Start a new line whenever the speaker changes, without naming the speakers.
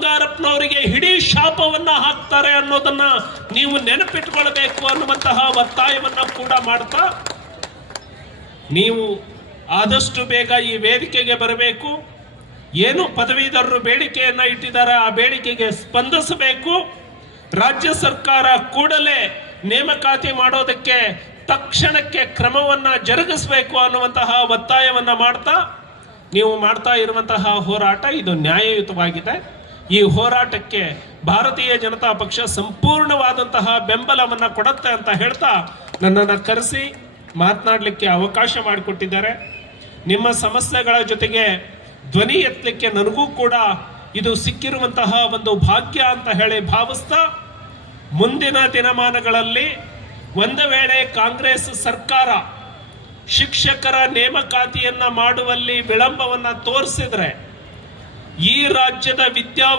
ಬಂಗಾರಪ್ಪನವರಿಗೆ ಹಿಡೀ ಶಾಪವನ್ನ ಹಾಕ್ತಾರೆ ಅನ್ನೋದನ್ನ ನೀವು ನೆನಪಿಟ್ಕೊಳ್ಬೇಕು ಅನ್ನುವಂತಹ ಒತ್ತಾಯವನ್ನ ಕೂಡ ಮಾಡ್ತಾ ನೀವು ಆದಷ್ಟು ಬೇಗ ಈ ವೇದಿಕೆಗೆ ಬರಬೇಕು. ಏನು ಪದವೀಧರರು ಬೇಡಿಕೆಯನ್ನ ಇಟ್ಟಿದ್ದಾರೆ ಆ ಬೇಡಿಕೆಗೆ ಸ್ಪಂದಿಸಬೇಕು. ರಾಜ್ಯ ಸರ್ಕಾರ ಕೂಡಲೇ ನೇಮಕಾತಿ ಮಾಡೋದಕ್ಕೆ ತಕ್ಷಣಕ್ಕೆ ಕ್ರಮವನ್ನ ಜರುಗಿಸಬೇಕು ಅನ್ನುವಂತಹ ಒತ್ತಾಯವನ್ನ ಮಾಡ್ತಾ, ನೀವು ಮಾಡ್ತಾ ಇರುವಂತಹ ಹೋರಾಟ ಇದು ನ್ಯಾಯಯುತವಾಗಿದೆ. ಈ ಹೋರಾಟಕ್ಕೆ ಭಾರತೀಯ ಜನತಾ ಪಕ್ಷ ಸಂಪೂರ್ಣವಾದಂತಹ ಬೆಂಬಲವನ್ನು ಕೊಡುತ್ತೆ ಅಂತ ಹೇಳ್ತಾ ನನ್ನನ್ನು ಕರೆಸಿ ಮಾತನಾಡಲಿಕ್ಕೆ ಅವಕಾಶ ಮಾಡಿಕೊಟ್ಟಿದ್ದಾರೆ. ನಿಮ್ಮ ಸಮಸ್ಯೆಗಳ ಜೊತೆಗೆ ಧ್ವನಿ ಎತ್ತಲಿಕ್ಕೆ ನನಗೂ ಕೂಡ ಇದು ಸಿಕ್ಕಿರುವಂತಹ ಒಂದು ಭಾಗ್ಯ ಅಂತ ಹೇಳಿ ಭಾವಿಸ್ತಾ ಮುಂದಿನ ದಿನಮಾನಗಳಲ್ಲಿ ಒಂದು ವೇಳೆ ಕಾಂಗ್ರೆಸ್ ಸರ್ಕಾರ ಶಿಕ್ಷಕರ ನೇಮಕಾತಿಯನ್ನ ಮಾಡುವಲ್ಲಿ ವಿಳಂಬವನ್ನು ತೋರಿಸಿದ್ರೆ ಈ ರಾಜ್ಯದ ವಿದ್ಯಾ